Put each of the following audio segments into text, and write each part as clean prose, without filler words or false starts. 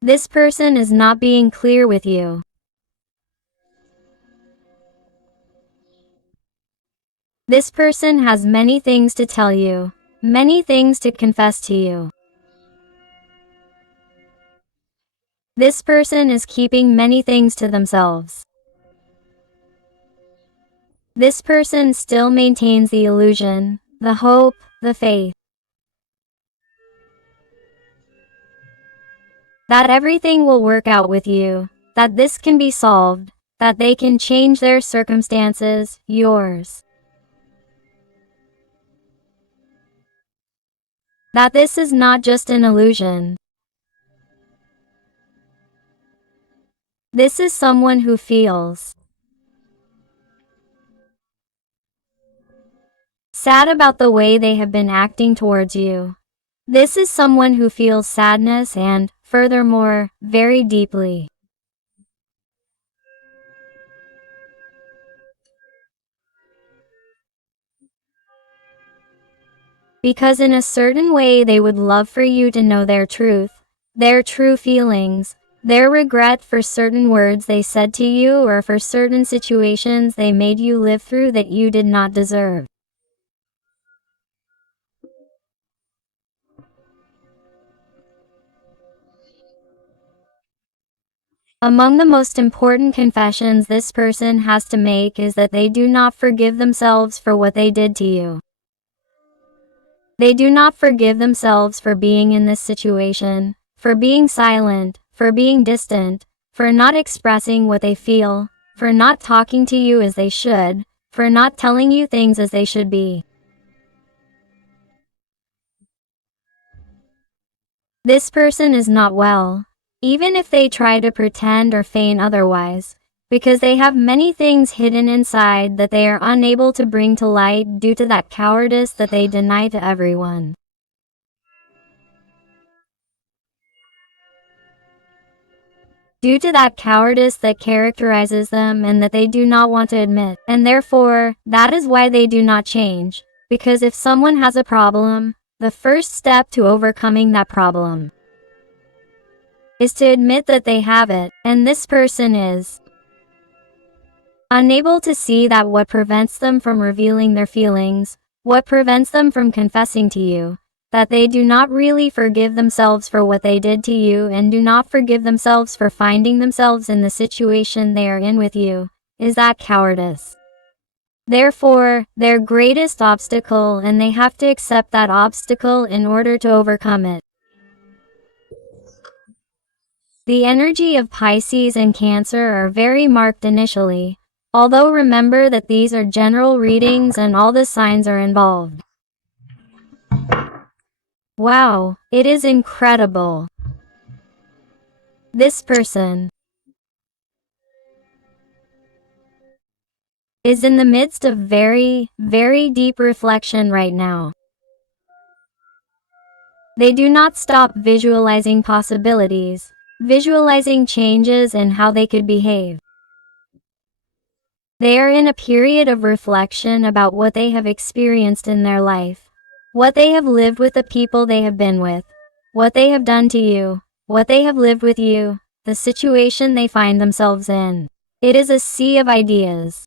This person is not being clear with you. This person has many things to tell you, many things to confess to you. This person is keeping many things to themselves. This person still maintains the illusion, the hope, the faith that everything will work out with you, that this can be solved, that they can change their circumstances, yours. That this is not just an illusion. This is someone who feels sad about the way they have been acting towards you. This is someone who feels sadness and, furthermore, very deeply. Because in a certain way they would love for you to know their truth, their true feelings, their regret for certain words they said to you or for certain situations they made you live through that you did not deserve. Among the most important confessions this person has to make is that they do not forgive themselves for what they did to you. They do not forgive themselves for being in this situation, for being silent, for being distant, for not expressing what they feel, for not talking to you as they should, for not telling you things as they should be. This person is not well, even if they try to pretend or feign otherwise, because they have many things hidden inside that they are unable to bring to light due to that cowardice that they deny to everyone. Due to that cowardice that characterizes them and that they do not want to admit, and therefore, that is why they do not change, because if someone has a problem, the first step to overcoming that problem is to admit that they have it, and this person is unable to see that what prevents them from revealing their feelings, what prevents them from confessing to you, that they do not really forgive themselves for what they did to you and do not forgive themselves for finding themselves in the situation they are in with you, is that cowardice. Therefore, their greatest obstacle, and they have to accept that obstacle in order to overcome it. The energy of Pisces and Cancer are very marked initially, although remember that these are general readings and all the signs are involved. Wow, it is incredible. This person is in the midst of very, very deep reflection right now. They do not stop visualizing possibilities, visualizing changes and how they could behave. They are in a period of reflection about what they have experienced in their life, what they have lived with the people they have been with, what they have done to you, what they have lived with you, the situation they find themselves in. It is a sea of ideas.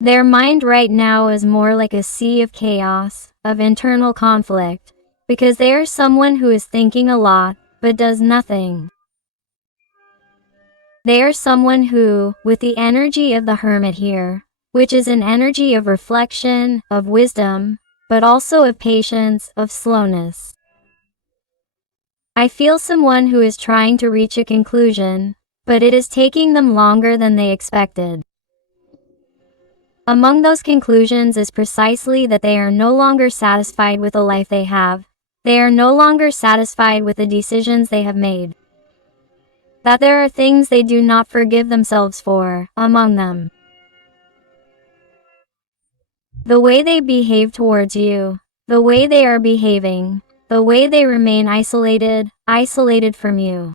Their mind right now is more like a sea of chaos, of internal conflict, because they are someone who is thinking a lot, but does nothing. They are someone who, with the energy of the Hermit here, which is an energy of reflection, of wisdom, but also of patience, of slowness. I feel someone who is trying to reach a conclusion, but it is taking them longer than they expected. Among those conclusions is precisely that they are no longer satisfied with the life they have. They are no longer satisfied with the decisions they have made. That there are things they do not forgive themselves for, among them the way they behave towards you, the way they are behaving, the way they remain isolated from you.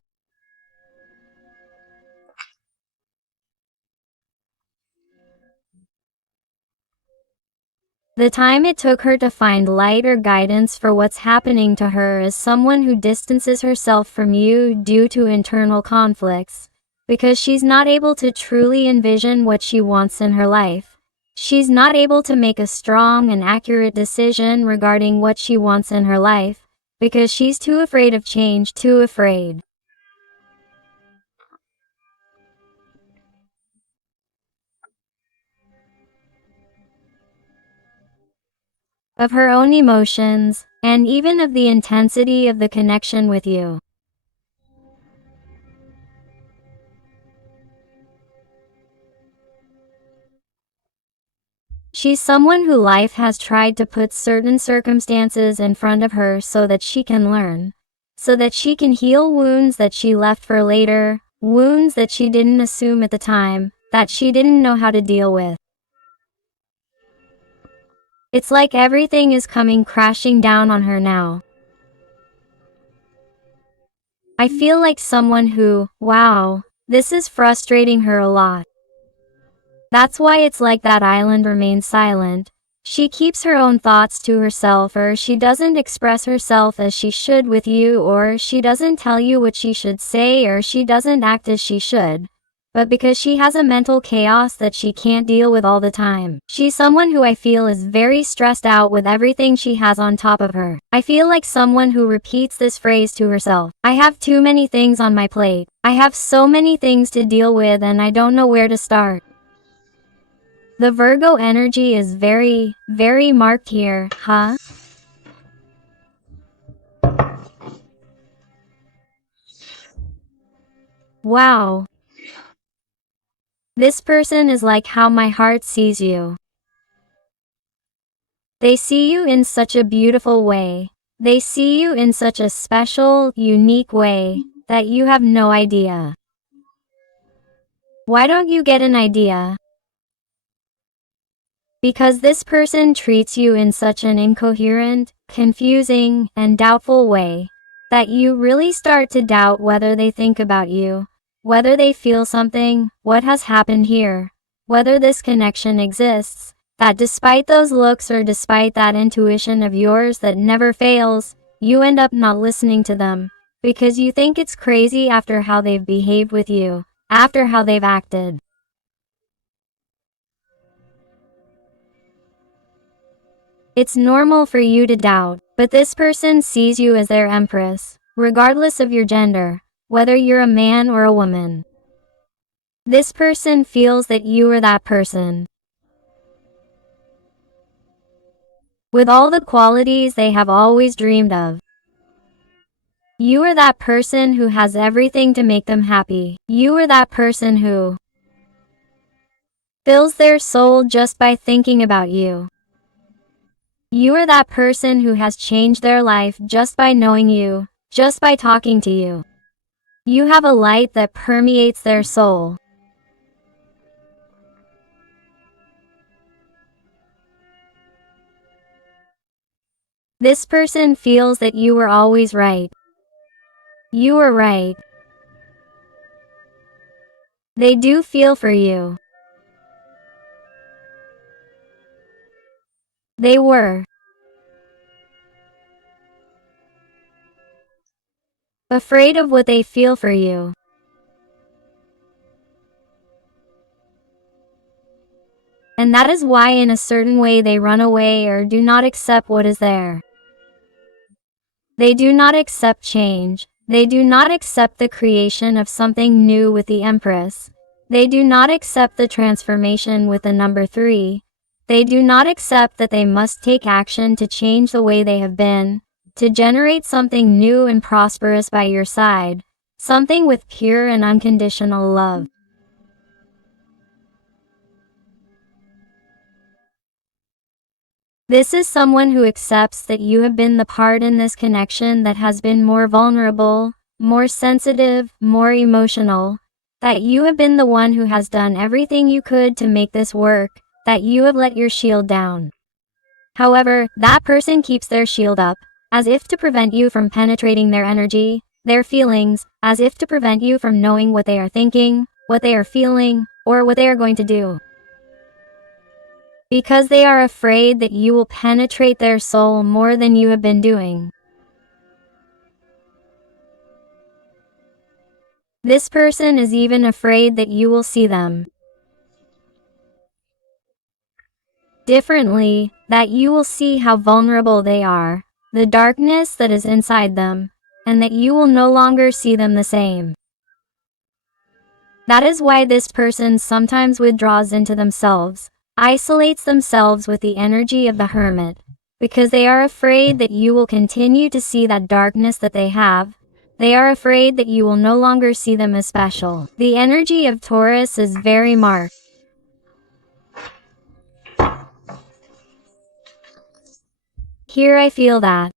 The time it took her to find light or guidance for what's happening to her is someone who distances herself from you due to internal conflicts, because she's not able to truly envision what she wants in her life. She's not able to make a strong and accurate decision regarding what she wants in her life, because she's too afraid of change, too afraid of her own emotions, and even of the intensity of the connection with you. She's someone who life has tried to put certain circumstances in front of her so that she can learn, so that she can heal wounds that she left for later, wounds that she didn't assume at the time, that she didn't know how to deal with. It's like everything is coming crashing down on her now. I feel like someone who, wow, this is frustrating her a lot. That's why it's like that island remains silent. She keeps her own thoughts to herself, or she doesn't express herself as she should with you, or she doesn't tell you what she should say, or she doesn't act as she should. But because she has a mental chaos that she can't deal with all the time. She's someone who I feel is very stressed out with everything she has on top of her. I feel like someone who repeats this phrase to herself. I have too many things on my plate. I have so many things to deal with and I don't know where to start. The Virgo energy is very, very marked here, huh? Wow. This person is like how my heart sees you. They see you in such a beautiful way. They see you in such a special, unique way that you have no idea. Why don't you get an idea? Because this person treats you in such an incoherent, confusing, and doubtful way that you really start to doubt whether they think about you, whether they feel something, what has happened here, whether this connection exists, that despite those looks or despite that intuition of yours that never fails, you end up not listening to them, because you think it's crazy after how they've behaved with you, after how they've acted. It's normal for you to doubt, but this person sees you as their empress, regardless of your gender, whether you're a man or a woman. This person feels that you are that person, with all the qualities they have always dreamed of. You are that person who has everything to make them happy. You are that person who fills their soul just by thinking about you. You are that person who has changed their life just by knowing you, just by talking to you. You have a light that permeates their soul. This person feels that you were always right. You were right. They do feel for you. They were afraid of what they feel for you. And that is why in a certain way they run away or do not accept what is there. They do not accept change. They do not accept the creation of something new with the Empress. They do not accept the transformation with the number 3. They do not accept that they must take action to change the way they have been, to generate something new and prosperous by your side, something with pure and unconditional love. This is someone who accepts that you have been the part in this connection that has been more vulnerable, more sensitive, more emotional, that you have been the one who has done everything you could to make this work, that you have let your shield down. However, that person keeps their shield up, as if to prevent you from penetrating their energy, their feelings, as if to prevent you from knowing what they are thinking, what they are feeling, or what they are going to do. because they are afraid that you will penetrate their soul more than you have been doing. This person is even afraid that you will see them differently, that you will see how vulnerable they are, the darkness that is inside them, and that you will no longer see them the same. That is why this person sometimes withdraws into themselves, isolates themselves with the energy of the hermit, because they are afraid that you will continue to see that darkness that they have. They are afraid that you will no longer see them as special. The energy of Taurus is very marked. Here I feel that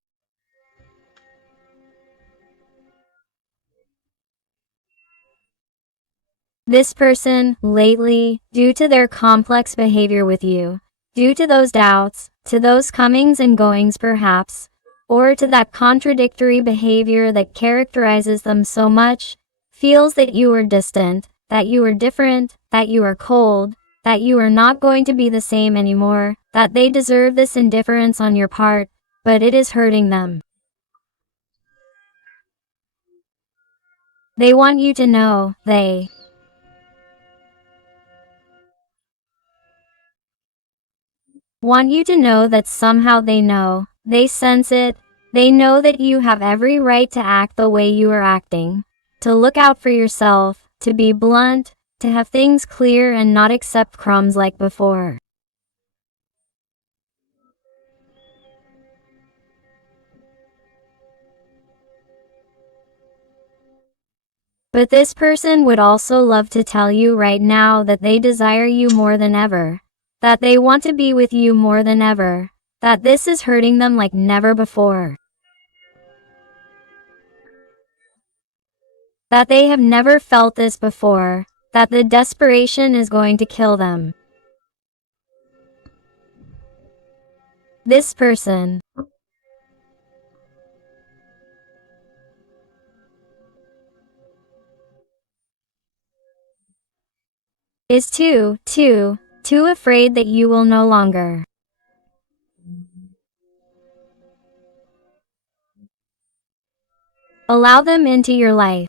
this person, lately, due to their complex behavior with you, due to those doubts, to those comings and goings perhaps, or to that contradictory behavior that characterizes them so much, feels that you are distant, that you are different, that you are cold, that you are not going to be the same anymore, that they deserve this indifference on your part, but it is hurting them. They want you to know, they want you to know that somehow they know, they sense it, they know that you have every right to act the way you are acting, to look out for yourself, to be blunt, to have things clear and not accept crumbs like before. But this person would also love to tell you right now that they desire you more than ever, that they want to be with you more than ever, that this is hurting them like never before, that they have never felt this before, that the desperation is going to kill them. This person is too afraid that you will no longer allow them into your life.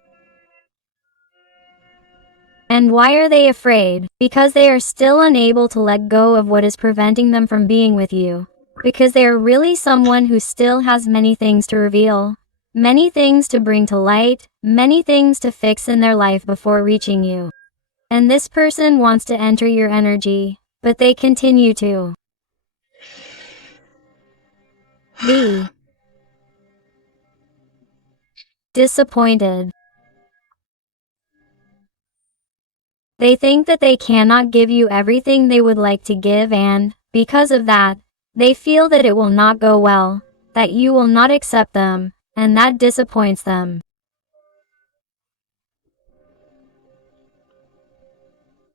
And why are they afraid? Because they are still unable to let go of what is preventing them from being with you. Because they are really someone who still has many things to reveal, many things to bring to light, many things to fix in their life before reaching you. And this person wants to enter your energy, but they continue to be disappointed. They think that they cannot give you everything they would like to give, and, because of that, they feel that it will not go well, that you will not accept them, and that disappoints them.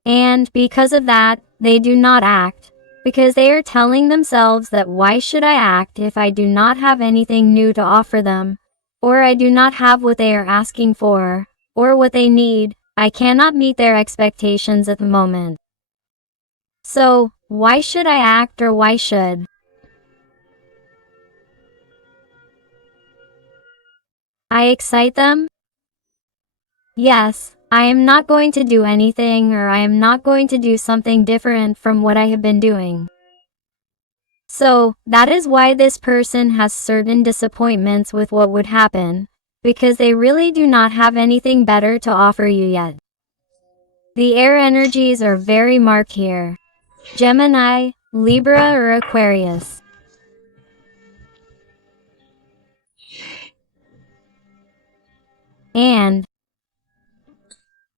And, because of that, they do not act, because they are telling themselves that why should I act if I do not have anything new to offer them, or I do not have what they are asking for, or what they need. I cannot meet their expectations at the moment. So, why should I act, or why should I excite them? Yes, I am not going to do anything, or I am not going to do something different from what I have been doing. So, that is why this person has certain disappointments with what would happen, because they really do not have anything better to offer you yet. The air energies are very marked here. Gemini, Libra, or Aquarius. And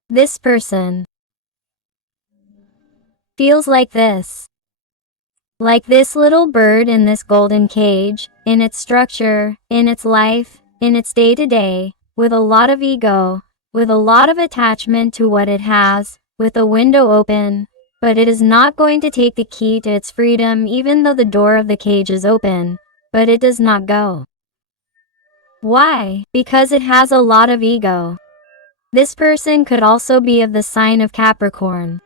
this person feels like this. Like this little bird in this golden cage, in its structure, in its life, in its day-to-day, with a lot of ego, with a lot of attachment to what it has, with a window open, but it is not going to take the key to its freedom even though the door of the cage is open, but it does not go. Why? Because it has a lot of ego. This person could also be of the sign of Capricorn.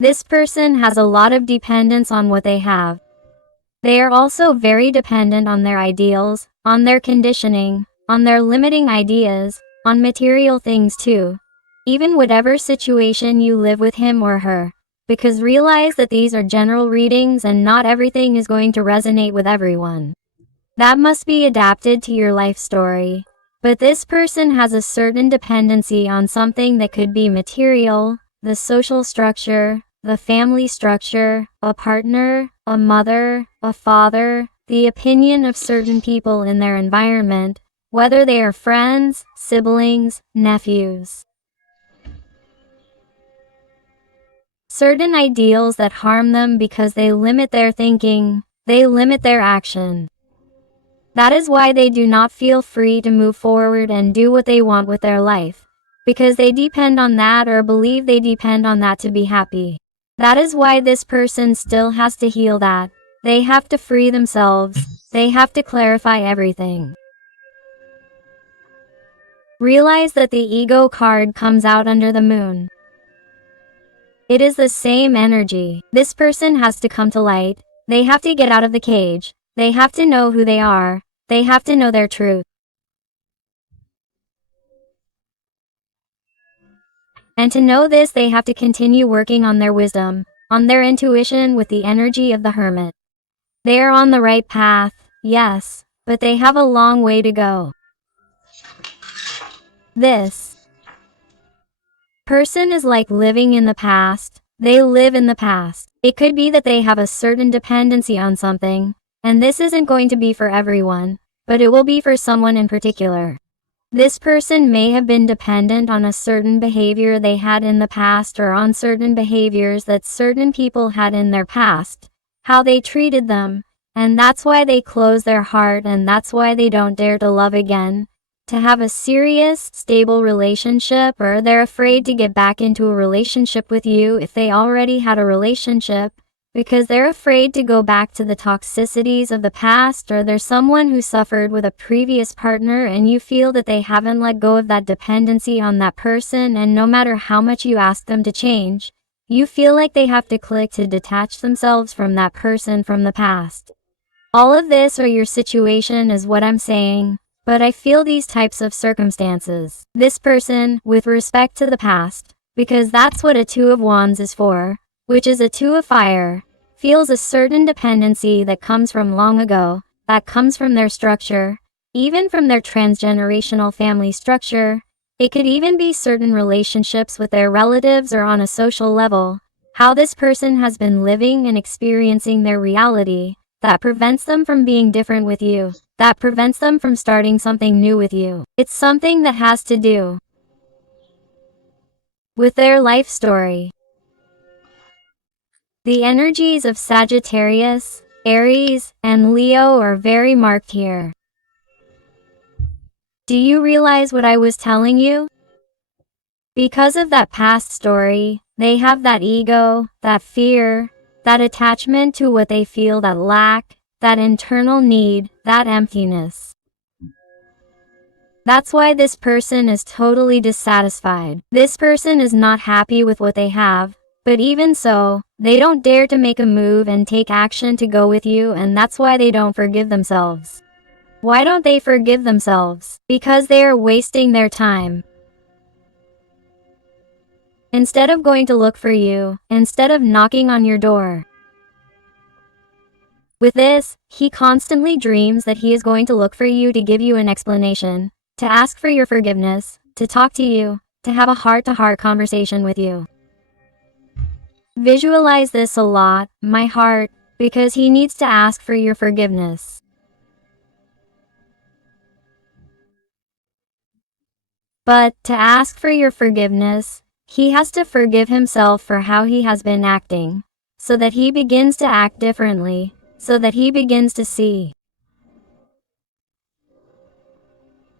This person has a lot of dependence on what they have. They are also very dependent on their ideals, on their conditioning, on their limiting ideas, on material things too. Even whatever situation you live with him or her. Because realize that these are general readings and not everything is going to resonate with everyone. That must be adapted to your life story. But this person has a certain dependency on something that could be material, the social structure, the family structure, a partner, a mother, a father, the opinion of certain people in their environment, whether they are friends, siblings, nephews. Certain ideals that harm them because they limit their thinking, they limit their action. That is why they do not feel free to move forward and do what they want with their life, because they depend on that or believe they depend on that to be happy. That is why this person still has to heal that. They have to free themselves, they have to clarify everything. Realize that the ego card comes out under the moon. It is the same energy. This person has to come to light. They have to get out of the cage. They have to know who they are. They have to know their truth. And to know this, they have to continue working on their wisdom, on their intuition with the energy of the hermit. They are on the right path, yes, but they have a long way to go. This person is like living in the past. They live in the past. It could be that they have a certain dependency on something, and this isn't going to be for everyone, but it will be for someone in particular. This person may have been dependent on a certain behavior they had in the past or on certain behaviors that certain people had in their past, how they treated them, and that's why they close their heart and that's why they don't dare to love again, to have a serious, stable relationship, or they're afraid to get back into a relationship with you if they already had a relationship, because they're afraid to go back to the toxicities of the past, or there's someone who suffered with a previous partner and you feel that they haven't let go of that dependency on that person, and no matter how much you ask them to change, you feel like they have to click to detach themselves from that person from the past. All of this or your situation is what I'm saying, but I feel these types of circumstances. This person, with respect to the past, because that's what a Two of Wands is for, which is a Two of Fire, feels a certain dependency that comes from long ago, that comes from their structure, even from their transgenerational family structure. It could even be certain relationships with their relatives or on a social level, how this person has been living and experiencing their reality, that prevents them from being different with you, that prevents them from starting something new with you. It's something that has to do with their life story. The energies of Sagittarius, Aries, and Leo are very marked here. Do you realize what I was telling you? Because of that past story, they have that ego, that fear, that attachment to what they feel, that lack, that internal need, that emptiness. That's why this person is totally dissatisfied. This person is not happy with what they have, but even so, they don't dare to make a move and take action to go with you, and that's why they don't forgive themselves. Why don't they forgive themselves? Because they are wasting their time. Instead of going to look for you, instead of knocking on your door. With this, he constantly dreams that he is going to look for you to give you an explanation, to ask for your forgiveness, to talk to you, to have a heart-to-heart conversation with you. Visualize this a lot, my heart, because he needs to ask for your forgiveness. But to ask for your forgiveness, he has to forgive himself for how he has been acting, so that he begins to act differently, so that he begins to see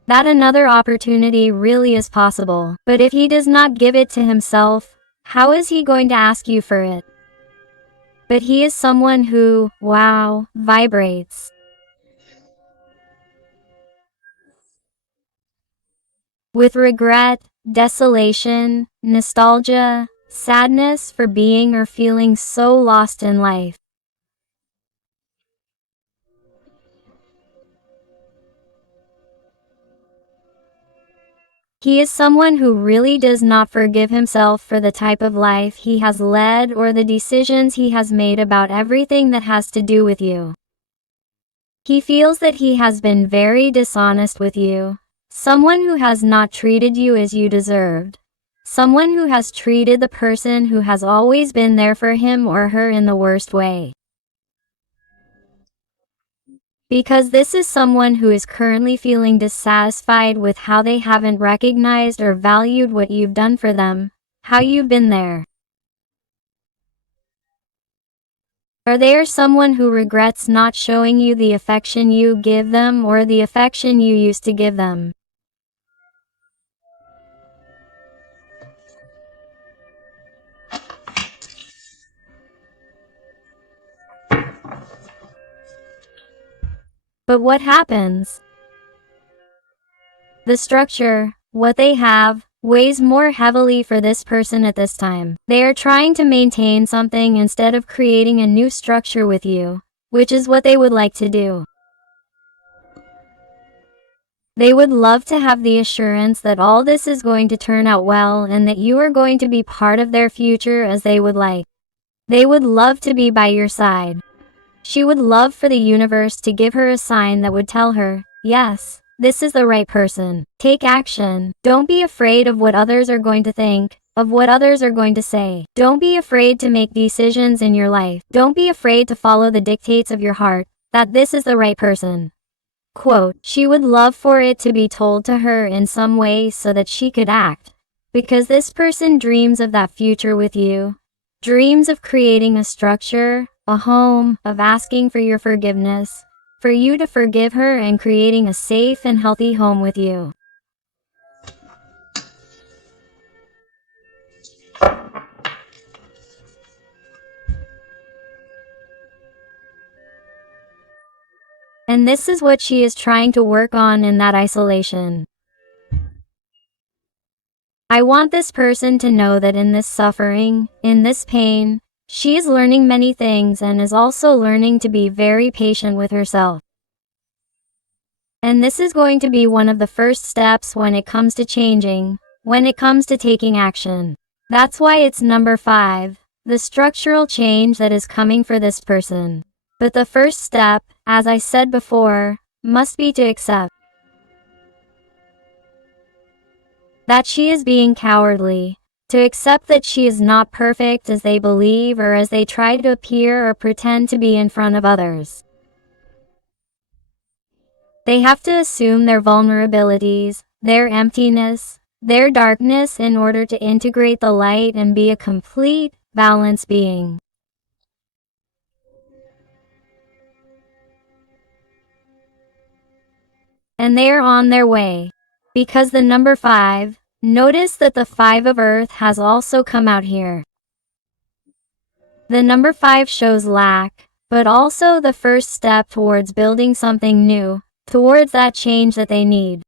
that another opportunity really is possible. But if he does not give it to himself, how is he going to ask you for it? But he is someone who, wow, vibrates with regret, desolation, nostalgia, sadness for being or feeling so lost in life. He is someone who really does not forgive himself for the type of life he has led or the decisions he has made about everything that has to do with you. He feels that he has been very dishonest with you, someone who has not treated you as you deserved, someone who has treated the person who has always been there for him or her in the worst way. Because this is someone who is currently feeling dissatisfied with how they haven't recognized or valued what you've done for them, how you've been there. Or they are someone who regrets not showing you the affection you give them or the affection you used to give them. But what happens? The structure, what they have, weighs more heavily for this person at this time. They are trying to maintain something instead of creating a new structure with you, which is what they would like to do. They would love to have the assurance that all this is going to turn out well and that you are going to be part of their future as they would like. They would love to be by your side. She would love for the universe to give her a sign that would tell her, yes, this is the right person. Take action. Don't be afraid of what others are going to think, of what others are going to say. Don't be afraid to make decisions in your life. Don't be afraid to follow the dictates of your heart, that this is the right person. Quote, she would love for it to be told to her in some way so that she could act. Because this person dreams of that future with you. Dreams of creating a structure, a home, of asking for your forgiveness, for you to forgive her and creating a safe and healthy home with you. And this is what she is trying to work on in that isolation. I want this person to know that in this suffering, in this pain, she is learning many things and is also learning to be very patient with herself. And this is going to be one of the first steps when it comes to changing, when it comes to taking action. That's why it's number 5, the structural change that is coming for this person. But the first step, as I said before, must be to accept that she is being cowardly, to accept that she is not perfect as they believe or as they try to appear or pretend to be in front of others. They have to assume their vulnerabilities, their emptiness, their darkness in order to integrate the light and be a complete, balanced being. And they are on their way. Because the number 5, notice that the 5 of Earth has also come out here. The number 5 shows lack, but also the first step towards building something new, towards that change that they need.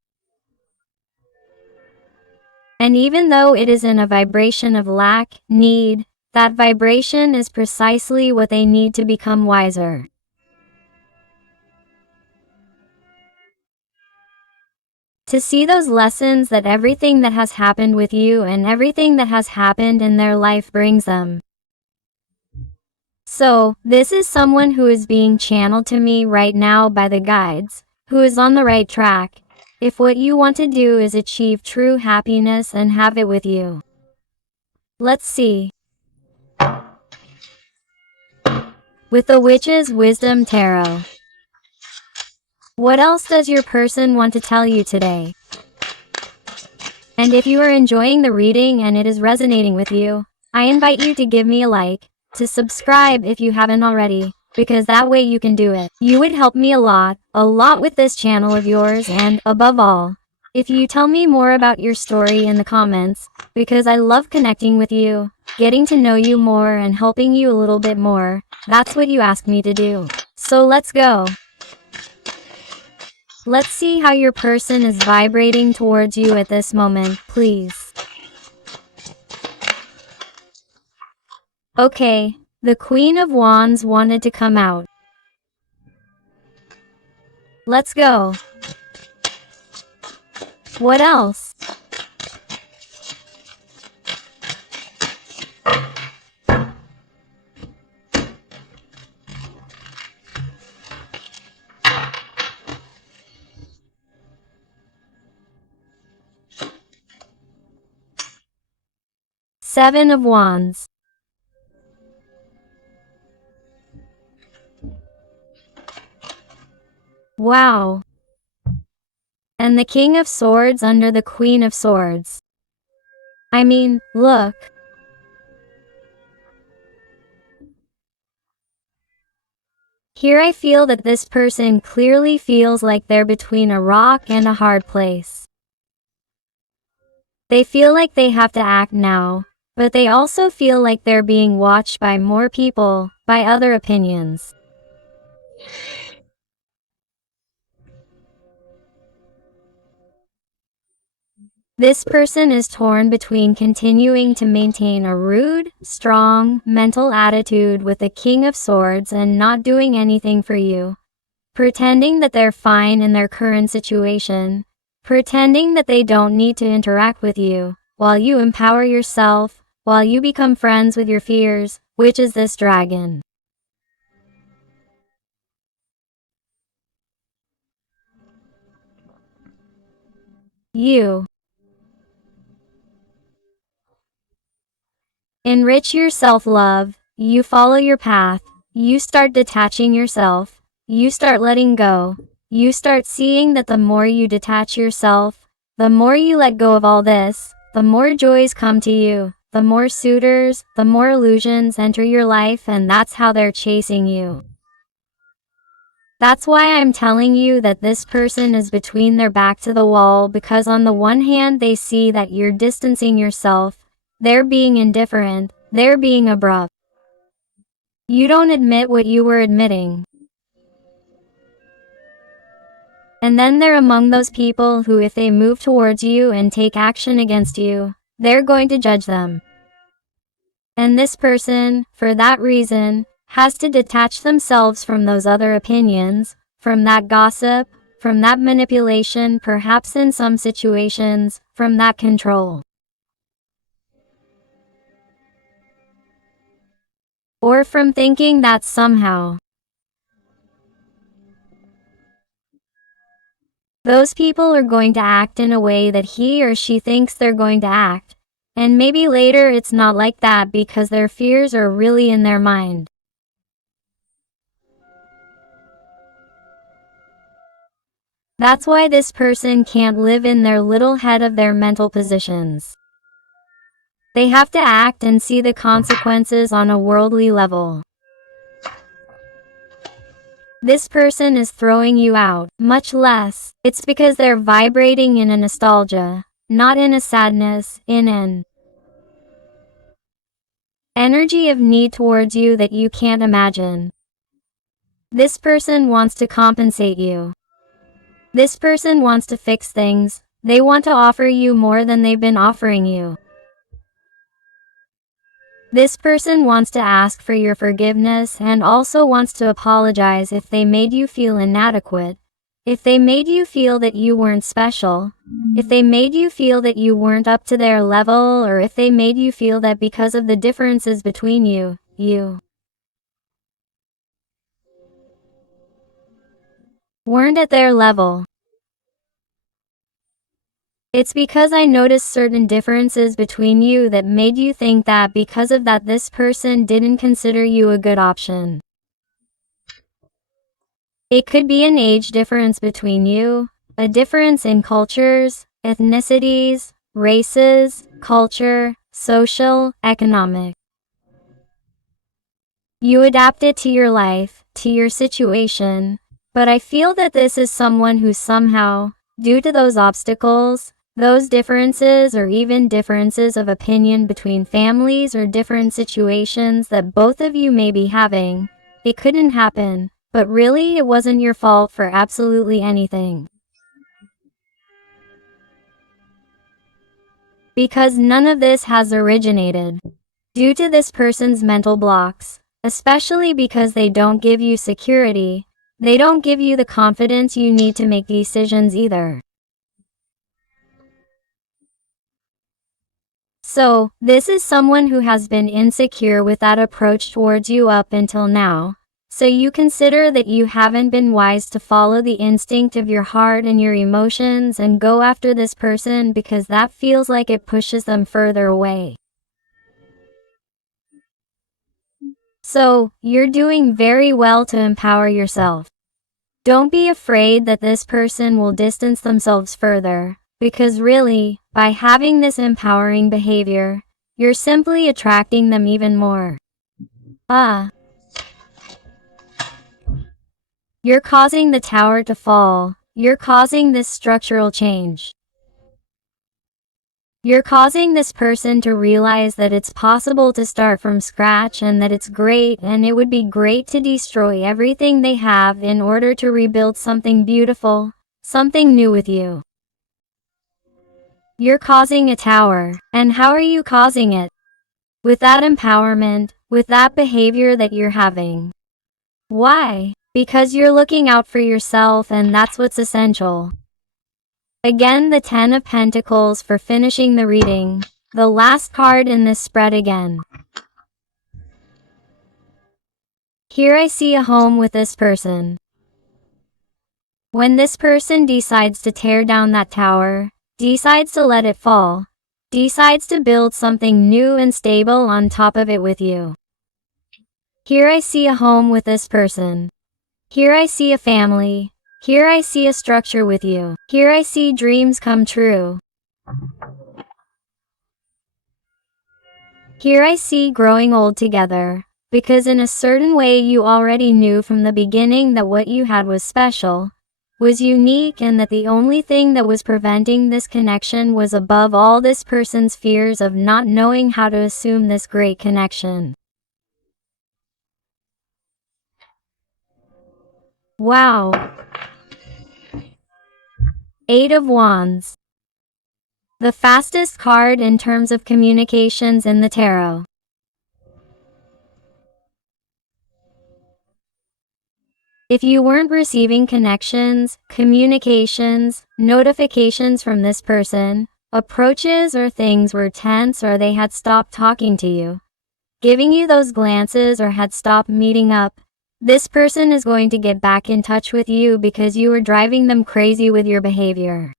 And even though it is in a vibration of lack, need, that vibration is precisely what they need to become wiser. To see those lessons that everything that has happened with you and everything that has happened in their life brings them. So, this is someone who is being channeled to me right now by the guides, who is on the right track, if what you want to do is achieve true happiness and have it with you. Let's see. With the Witch's Wisdom Tarot. What else does your person want to tell you today? And if you are enjoying the reading and it is resonating with you, I invite you to give me a like, to subscribe if you haven't already, because that way you can do it. You would help me a lot with this channel of yours, and, above all, if you tell me more about your story in the comments, because I love connecting with you, getting to know you more and helping you a little bit more. That's what you asked me to do. So let's go. Let's see how your person is vibrating towards you at this moment, please. Okay, the Queen of Wands wanted to come out. Let's go. What else? Seven of Wands. Wow. And the King of Swords under the Queen of Swords. I mean, look. Here I feel that this person clearly feels like they're between a rock and a hard place. They feel like they have to act now, but they also feel like they're being watched by more people, by other opinions. This person is torn between continuing to maintain a rude, strong, mental attitude with the King of Swords and not doing anything for you. Pretending that they're fine in their current situation. Pretending that they don't need to interact with you, while you empower yourself, while you become friends with your fears, which is this dragon. You enrich your self-love, you follow your path, you start detaching yourself, you start letting go, you start seeing that the more you detach yourself, the more you let go of all this, the more joys come to you, the more suitors, the more illusions enter your life, and that's how they're chasing you. That's why I'm telling you that this person is between their back to the wall, because on the one hand they see that you're distancing yourself, they're being indifferent, they're being abrupt. You don't admit what you were admitting. And then they're among those people who, if they move towards you and take action against you, they're going to judge them. And this person, for that reason, has to detach themselves from those other opinions, from that gossip, from that manipulation, perhaps in some situations, from that control. Or from thinking that somehow those people are going to act in a way that he or she thinks they're going to act. And maybe later it's not like that because their fears are really in their mind. That's why this person can't live in their little head of their mental positions. They have to act and see the consequences on a worldly level. This person is throwing you out, much less. It's because they're vibrating in a nostalgia, not in a sadness, in an energy of need towards you that you can't imagine. This person wants to compensate you. This person wants to fix things. They want to offer you more than they've been offering you. This person wants to ask for your forgiveness and also wants to apologize if they made you feel inadequate, if they made you feel that you weren't special, if they made you feel that you weren't up to their level, or if they made you feel that because of the differences between you, you weren't at their level. It's because I noticed certain differences between you that made you think that because of that this person didn't consider you a good option. It could be an age difference between you, a difference in cultures, ethnicities, races, culture, social, economic. You adapt it to your life, to your situation, but I feel that this is someone who somehow, due to those obstacles, those differences, or even differences of opinion between families or different situations that both of you may be having, it couldn't happen, but really it wasn't your fault for absolutely anything. Because none of this has originated. Due to this person's mental blocks, especially because they don't give you security, they don't give you the confidence you need to make decisions either. So, this is someone who has been insecure with that approach towards you up until now. So you consider that you haven't been wise to follow the instinct of your heart and your emotions and go after this person because that feels like it pushes them further away. So, you're doing very well to empower yourself. Don't be afraid that this person will distance themselves further, because really, by having this empowering behavior, you're simply attracting them even more. You're causing the tower to fall. You're causing this structural change. You're causing this person to realize that it's possible to start from scratch and that it's great and it would be great to destroy everything they have in order to rebuild something beautiful, something new with you. You're causing a tower, and how are you causing it? With that empowerment, with that behavior that you're having. Why? Because you're looking out for yourself and that's what's essential. Again, the 10 of Pentacles for finishing the reading, the last card in this spread again. Here I see a home with this person. When this person decides to tear down that tower, decides to let it fall, decides to build something new and stable on top of it with you. Here I see a home with this person. Here I see a family. Here I see a structure with you. Here I see dreams come true. Here I see growing old together, because in a certain way you already knew from the beginning that what you had was special, was unique, and that the only thing that was preventing this connection was above all this person's fears of not knowing how to assume this great connection. Wow. 8 of Wands. The fastest card in terms of communications in the tarot. If you weren't receiving connections, communications, notifications from this person, approaches or things were tense or they had stopped talking to you, giving you those glances or had stopped meeting up, this person is going to get back in touch with you because you were driving them crazy with your behavior.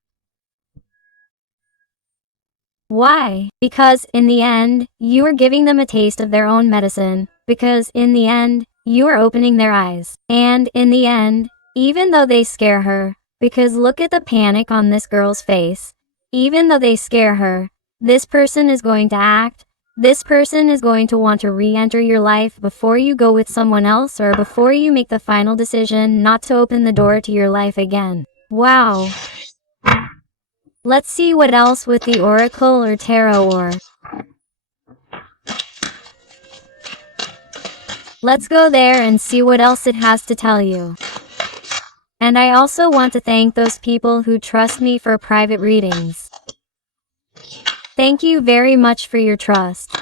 Why? Because in the end, you are giving them a taste of their own medicine, because in the end, you are opening their eyes. And in the end, even though they scare her, because look at the panic on this girl's face, even though they scare her, this person is going to act. This person is going to want to re-enter your life before you go with someone else or before you make the final decision not to open the door to your life again. Wow. Let's see what else with the oracle or tarot or. Let's go there and see what else it has to tell you. And I also want to thank those people who trust me for private readings. Thank you very much for your trust.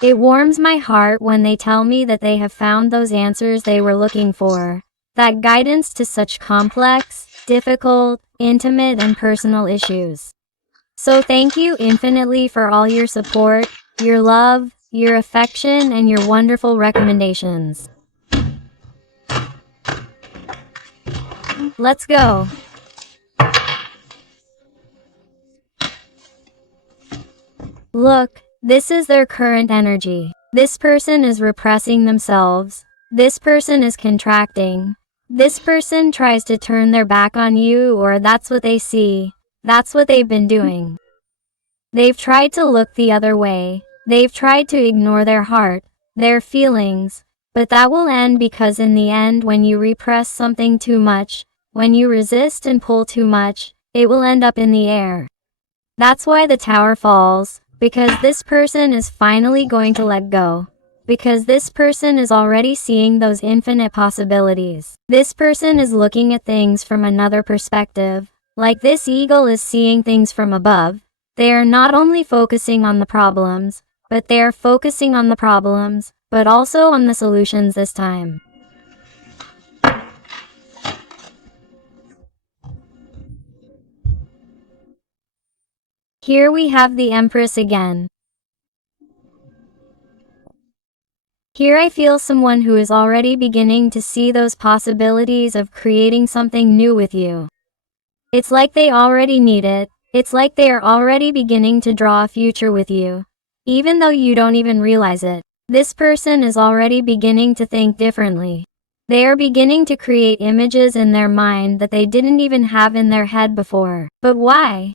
It warms my heart when they tell me that they have found those answers they were looking for, that guidance to such complex, difficult, intimate and personal issues. So thank you infinitely for all your support, your love, your affection and your wonderful recommendations. Let's go. Look, this is their current energy. This person is repressing themselves. This person is contracting. This person tries to turn their back on you, or that's what they see. That's what they've been doing. They've tried to look the other way. They've tried to ignore their heart, their feelings, but that will end because in the end when you repress something too much, when you resist and pull too much, it will end up in the air. That's why the tower falls, because this person is finally going to let go. Because this person is already seeing those infinite possibilities. This person is looking at things from another perspective. Like this eagle is seeing things from above. They are not only focusing on the problems, but they are focusing on the problems, but also on the solutions this time. Here we have the Empress again. Here I feel someone who is already beginning to see those possibilities of creating something new with you. It's like they already need it. It's like they are already beginning to draw a future with you. Even though you don't even realize it, this person is already beginning to think differently. They are beginning to create images in their mind that they didn't even have in their head before. But why?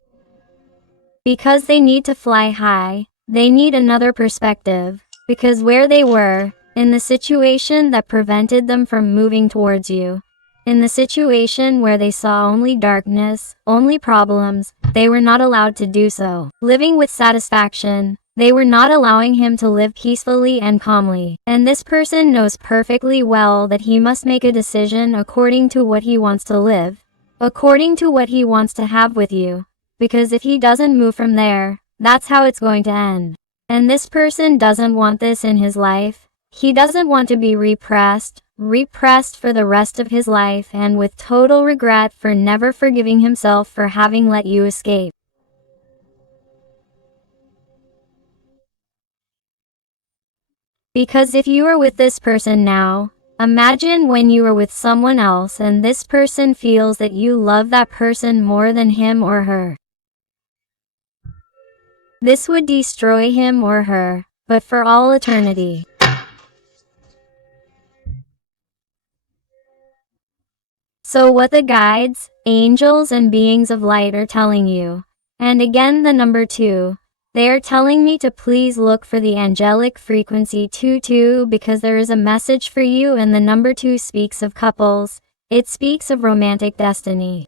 Because they need to fly high. They need another perspective. Because where they were, in the situation that prevented them from moving towards you, in the situation where they saw only darkness, only problems, they were not allowed to do so. Living with satisfaction, they were not allowing him to live peacefully and calmly. And this person knows perfectly well that he must make a decision according to what he wants to live, according to what he wants to have with you. Because if he doesn't move from there, that's how it's going to end. And this person doesn't want this in his life. He doesn't want to be repressed for the rest of his life and with total regret for never forgiving himself for having let you escape. Because if you are with this person now, imagine when you are with someone else and this person feels that you love that person more than him or her. This would destroy him or her, but for all eternity. So what the guides, angels and beings of light are telling you, and again the number 2, they are telling me to please look for the angelic frequency 22 because there is a message for you, and the number 2 speaks of couples, it speaks of romantic destiny.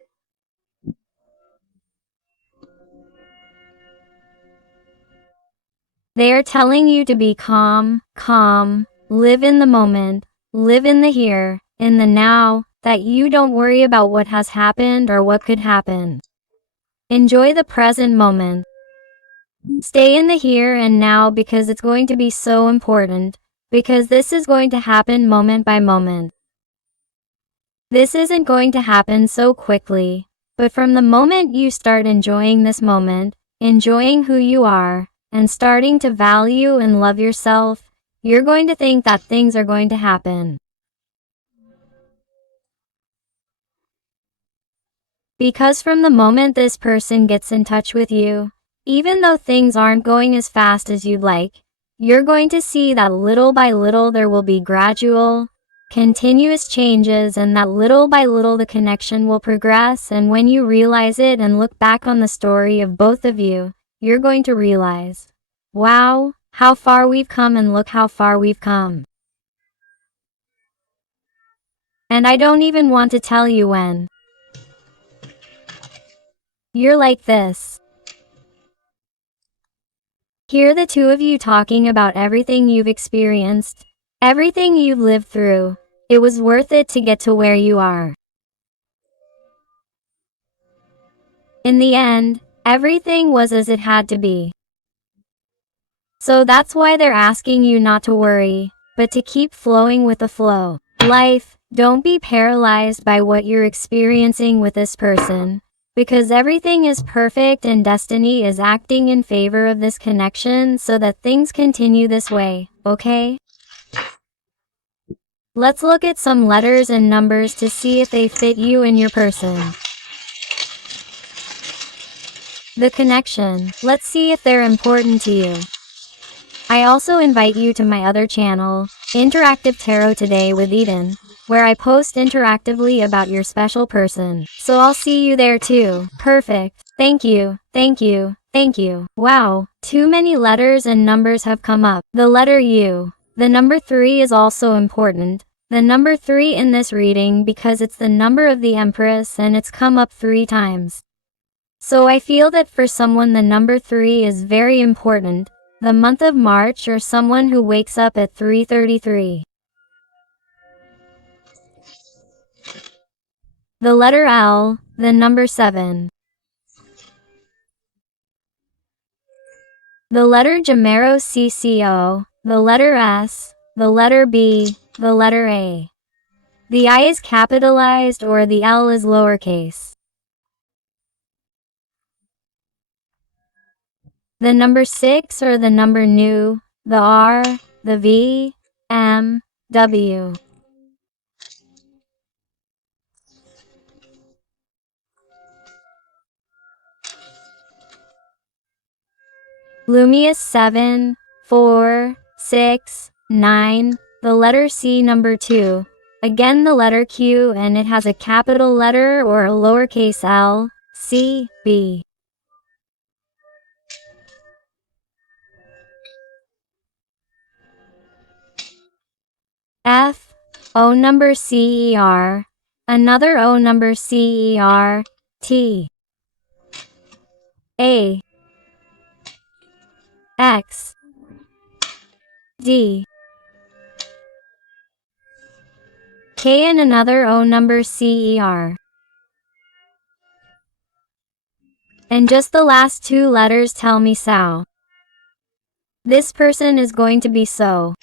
They are telling you to be calm, live in the moment, live in the here, in the now, that you don't worry about what has happened or what could happen. Enjoy the present moment. Stay in the here and now because it's going to be so important, because this is going to happen moment by moment. This isn't going to happen so quickly, but from the moment you start enjoying this moment, enjoying who you are, and starting to value and love yourself, you're going to think that things are going to happen. Because from the moment this person gets in touch with you, even though things aren't going as fast as you'd like, you're going to see that little by little there will be gradual, continuous changes, and that little by little the connection will progress, and when you realize it and look back on the story of both of you, you're going to realize, wow, how far we've come, and look how far we've come. And I don't even want to tell you when. You're like this. Hear the two of you talking about everything you've experienced, everything you've lived through. It was worth it to get to where you are. In the end, everything was as it had to be. So that's why they're asking you not to worry, but to keep flowing with the flow. Life, don't be paralyzed by what you're experiencing with this person, because everything is perfect and destiny is acting in favor of this connection so that things continue this way, okay? Let's look at some letters and numbers to see if they fit you and your person. The connection, let's see if they're important to you. I also invite you to my other channel, Interactive Tarot Today with Eden, where I post interactively about your special person. So I'll see you there too. Perfect. Thank you, thank you, thank you. Wow, too many letters and numbers have come up. The letter U. The number 3 is also important. The number 3 in this reading because it's the number of the Empress and it's come up 3 times. So I feel that for someone the number 3 is very important. The month of March, or someone who wakes up at 3:33. The letter L, the number 7. the letter CCO, the letter S, the letter B, the letter A. The I is capitalized or the L is lowercase. The number 6 or the number nu, the R, the V, M, W. Lumious 7, 4, 6, 9, the letter C number 2, again the letter Q and it has a capital letter or a lowercase l, C, B. F, O number CER, another O number CER, T. A. X. D. K and another O number CER. And just the last two letters tell me so. This person is going to be so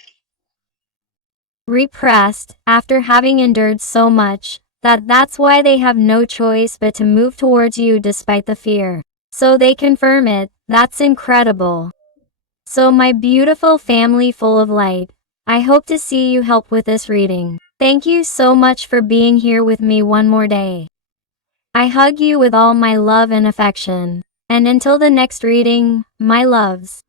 repressed after having endured so much that's why they have no choice but to move towards you despite the fear. So they confirm it. That's incredible. So my beautiful family full of light, I hope to see you help with this reading. Thank you so much for being here with me one more day. I hug you with all my love and affection. And until the next reading, my loves.